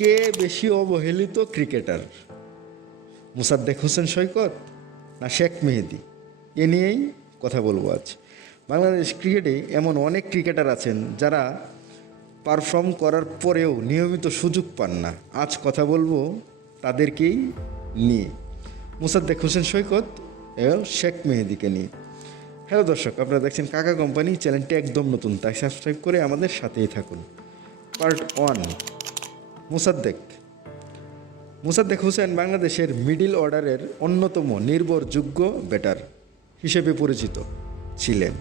কে বেশি অবহেলিত ক্রিকেটার, মোসাদ্দেক হোসেন সৈকত না শেখ মেহেদী? এ নিয়েই কথা বলবো আজ। বাংলাদেশ ক্রিকেটে এমন অনেক ক্রিকেটার আছেন যারা পারফর্ম করার পরেও নিয়মিত সুযোগ পান না। আজ কথা বলবো তাদেরকেই নিয়ে, মোসাদ্দেক হোসেন সৈকত এবং শেখ মেহেদীকে নিয়ে। হ্যালো দর্শক, আপনারা দেখছেন কাকা কোম্পানি। চ্যানেলটি একদম নতুন, তাই সাবস্ক্রাইব করে আমাদের সাথেই থাকুন। পার্ট 1, মোসাদ্দেক হোসেন বাংলাদেশের মিডল অর্ডারের অন্যতম নির্ভরযোগ্য ব্যাটার হিসেবে পরিচিত ছিলেন।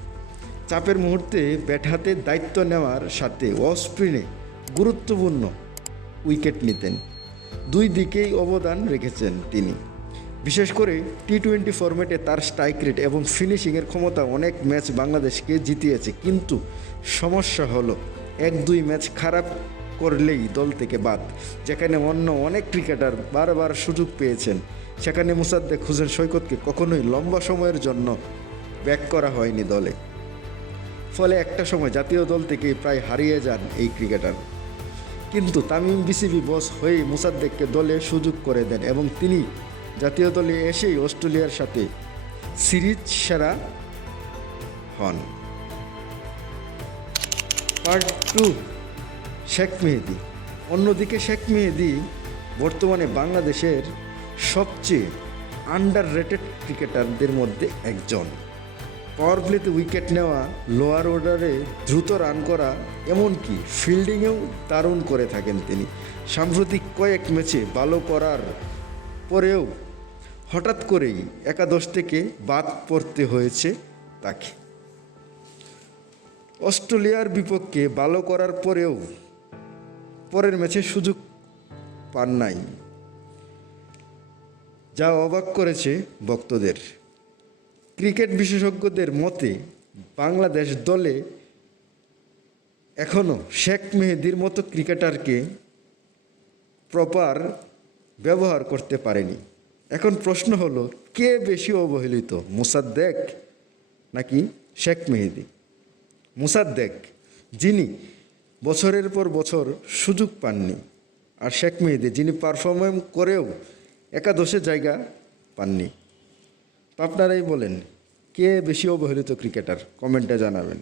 চাপের মুহূর্তে ব্যাট হাতে দায়িত্ব নেওয়ার সাথে অফ স্পিনে গুরুত্বপূর্ণ উইকেট নিতেন। দুই দিকেই অবদান রেখেছেন তিনি। বিশেষ করে টি-20 ফরম্যাটে তার স্ট্রাইক রেট এবং ফিনিশিংয়ের ক্ষমতা অনেক ম্যাচ বাংলাদেশকে জিতিয়েছে। কিন্তু সমস্যা হলো 1-2 ম্যাচ খারাপ করলেই দল থেকে বাদ। যেখানে অন্য অনেক ক্রিকেটার বারবার সুযোগ পেয়েছেন, সেখানে মোসাদ্দেক হোসেন সৈকতকে কখনোই লম্বা সময়ের জন্য ব্যাক করা হয়নি দলে। ফলে একটা সময় জাতীয় দল থেকে প্রায় হারিয়ে যান এই ক্রিকেটার। কিন্তু তামিম বিসিবি বস হয়েই মোসাদ্দেককে দলে সুযোগ করে দেন এবং তিনি জাতীয় দলে এসেই অস্ট্রেলিয়ার সাথে সিরিজ সেরা হন। পার্ট 2, শেখ মেহেদী। অন্যদিকে শেখ মেহেদী বর্তমানে বাংলাদেশের সবচেয়ে আন্ডাররেটেড ক্রিকেটারদের মধ্যে একজন। পাওয়ার প্লেতে উইকেট নেওয়া, লোয়ার অর্ডারে দ্রুত রান করা, এমনকি ফিল্ডিংয়েও দারুণ করে থাকেন তিনি। সাম্প্রতিক কয়েক ম্যাচে ভালো করার পরেও হঠাৎ করেই একাদশ থেকে বাদ পড়তে হয়েছে তাকে। অস্ট্রেলিয়ার বিপক্ষে ভালো করার পরেও পরের ম্যাচে সুযোগ পান নাই, যা অবাক করেছে ভক্তদের। ক্রিকেট বিশেষজ্ঞদের মতে বাংলাদেশ দলে এখনও শেখ মেহেদীর মতো ক্রিকেটারকে প্রপার ব্যবহার করতে পারেনি। এখন প্রশ্ন হলো, কে বেশি অবহেলিত, মোসাদ্দেক নাকি শেখ মেহেদী? মোসাদ্দেক, যিনি বছরের পর বছর সুযোগ পাননি, আর শেখ মেহেদী, যিনি পারফরমেন্স করেও একাদশে জায়গা পাননি। আপনারাই বলেন, কে বেশি অবহেলিত ক্রিকেটার? কমেন্টে জানাবেন।